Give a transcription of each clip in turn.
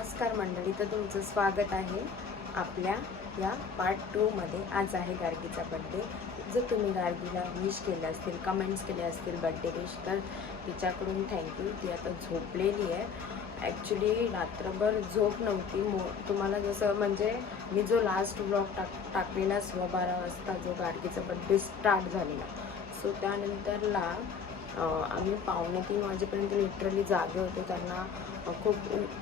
नमस्कार मंडळी, तर तुमचं स्वागत आहे आपल्या या पार्ट 2 मध्ये. आज आहे गार्गीचा बड्डे. जर तुम्ही गार्गीला विश केले असतील, कमेंट्स केले असतील बड्डे विश, तर तिच्याकडून थँक्यू. ती आता झोपलेली आहे. ॲक्च्युली रात्रभर झोप नव्हती. तुम्हाला जसं म्हणजे मी जो लास्ट ब्लॉग टाकलेला 12:15 वाजता जो गार्गीचा बड्डे स्टार्ट झालेला, सो त्यानंतरला आम्ही 2:45 वाजेपर्यंत लिटरली जागे होतो. त्यांना खूप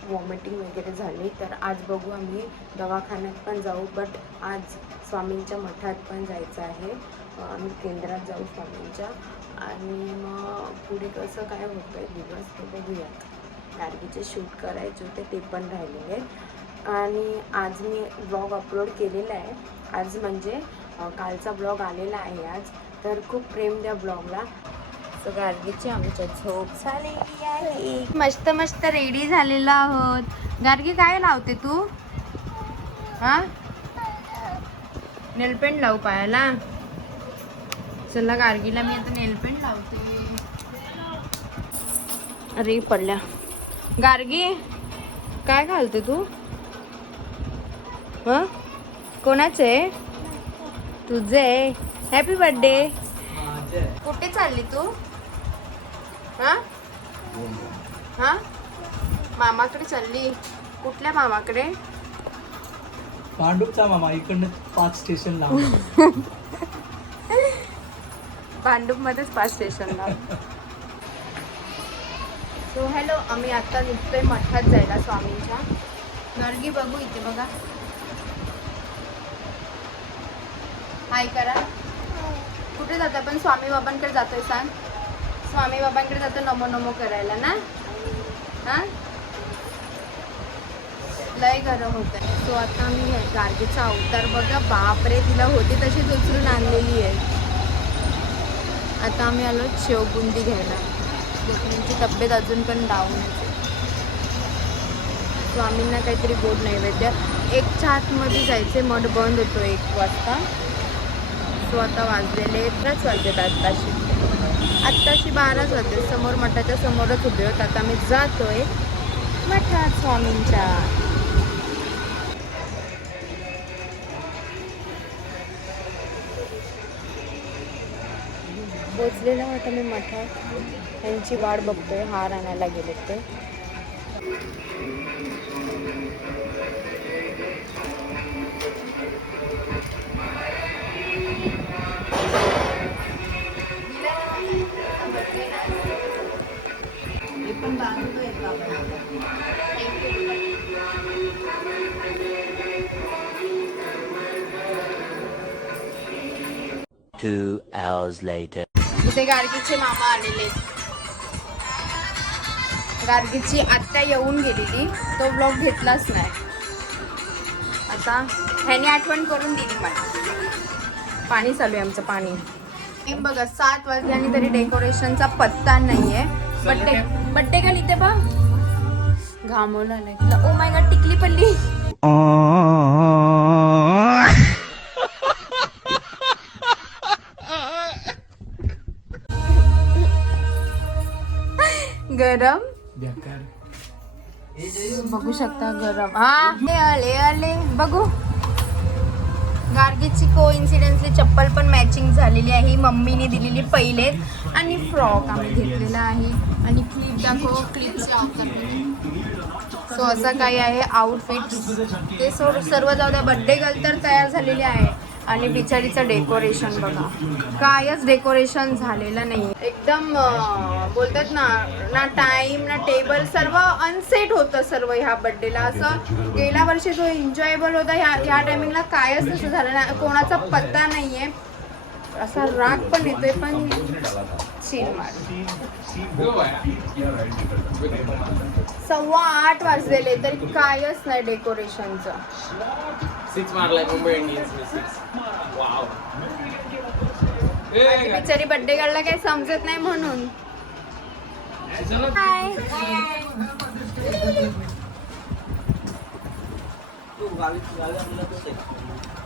वॉमिटिंग वगैरे झाली. तर आज बघू, आम्ही दवाखान्यात पण जाऊ, बट आज स्वामींच्या मठात पण जायचं आहे. आम्ही केंद्रात जाऊ स्वामींच्या, आणि मग पुढे कसं काय होतं आहे दिवस ते बघूयात. गार्गीचे शूट करायचे होते, ते पण राहिलेले. आणि आज मी ब्लॉग अपलोड केलेला आहे. आज म्हणजे कालचा ब्लॉग आलेला आहे आज. तर खूप प्रेम द्या ब्लॉगला. सो गार्गीची आमच्या झोप झालेली आहे. मस्त मस्त रेडी झालेला आहोत. गार्गी काय लावते तू? हा, नेलपेंट लावू पायाला. चला गार्गीला मी आता नेलपेंट लावते. अरे पडल्या. गार्गी काय घालते तू? ह, कोणाचे? तुझे. Happy birthday. कुठे चालली तू? हा हा, मामाकडे चालली. कुठल्या मामाकडे? भांडूपचा मामा. इकडनं 5 स्टेशन लांब. भांडूप मध्येच 5 स्टेशनला. सो हॅलो, आम्ही आता निघतोय मठात जायला स्वामींच्या. गार्गी बघू इथे बघा, हाय करा. कुठे जातो आपण? स्वामी बाबांकडे जातोय. सांग, स्वामी बाबांकडे जातो नमो नमो करायला ना. हा, लय गरम होत आहे. सो आता मी गार्गीचा अवतार बघा, बापरे, तिला होती तशीच उचलून आणलेली आहे. आता आम्ही आलो शेवबुंदी घ्यायला. त्यांची तब्येत अजून पण डाऊन आहे. स्वामींना काहीतरी गोड नैवेद्य. 1च्या आतमध्ये जायचे, मठ बंद होतो 1 वाजता. सो आता वाजलेले 13 वाजलेत. आत्ताशी 12 वाजले. समोर मठाच्या समोरच उभे होत. आता आम्ही जातोय मठात स्वामींच्या. पोचलेला होता मी मठात. त्यांची वाट बघतोय, हार आणायला गेले ते. पण बांधतोय बाबा. 2 hours later. इथे गार्गीचे मामा आलेले. गार्गीची आत्या येऊन गेलेली, तो ब्लॉग घेतलाच नाही. आता ह्याने आठवण करून दिली मला. पाणी चालू आहे आमचं, पाणी. बघा 7 वाजल्याने तरी डेकोरेशनचा पत्ता नाहीये. बड्डे का लिहिते बा, घामवला नाही. ओ माय गॉड, टिकली पडली. गरम बघू शकता, गरम. हा, आले आले बघू. गार्गीची कोइन्सिडेंटली चप्पल पण मॅचिंग झालेली आहे. मम्मीने दिलेली पहिले. आणि फ्रॉक आम्ही घेतलेला आहे. आणि क्लिप दाखव, क्लिपचे ऑफर. सो असं काही आहे आउटफिट. ते सर्व जाऊ द्या. बड्डे गर्ल तर तयार झालेली आहे. आणि बिचारीचं डेकोरेशन बघा, कायच डेकोरेशन झालेलं नाही. एकदम बोलतात ना, ना टाईम ना टेबल, सर्व अनसेट होतं सर्व ह्या बड्डेला. असं गेल्या वर्षी जो एन्जॉयबल होता, ह्या टायमिंगला कायच तसं झालं नाही. कोणाचा पत्ता नाही आहे. असा राग पण येतोय, पण चिल मार. 8:15 वाजलेले तरी कायच नाही डेकोरेशनचं. 6 मारलाय मुंबई इंडियन्सने 6. वाव. बिचारी बड्डे गर्लला काही समजत नाही म्हणून. हाय.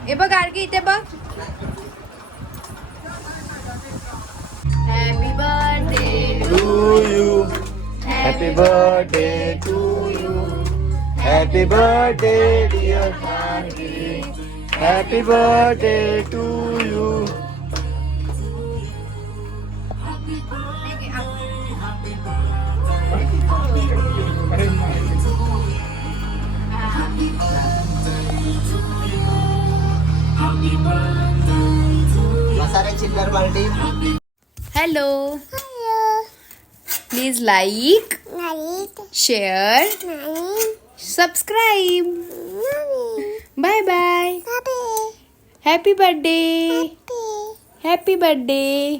हे बघ गार्गी, इथे बघ. Happy birthday to you. Happy birthday to you. Happy birthday, dear Harry. Happy birthday to you. चिल्लर party. Hello. Please like share subscribe. Bye bye. Happy birthday. Happy birthday.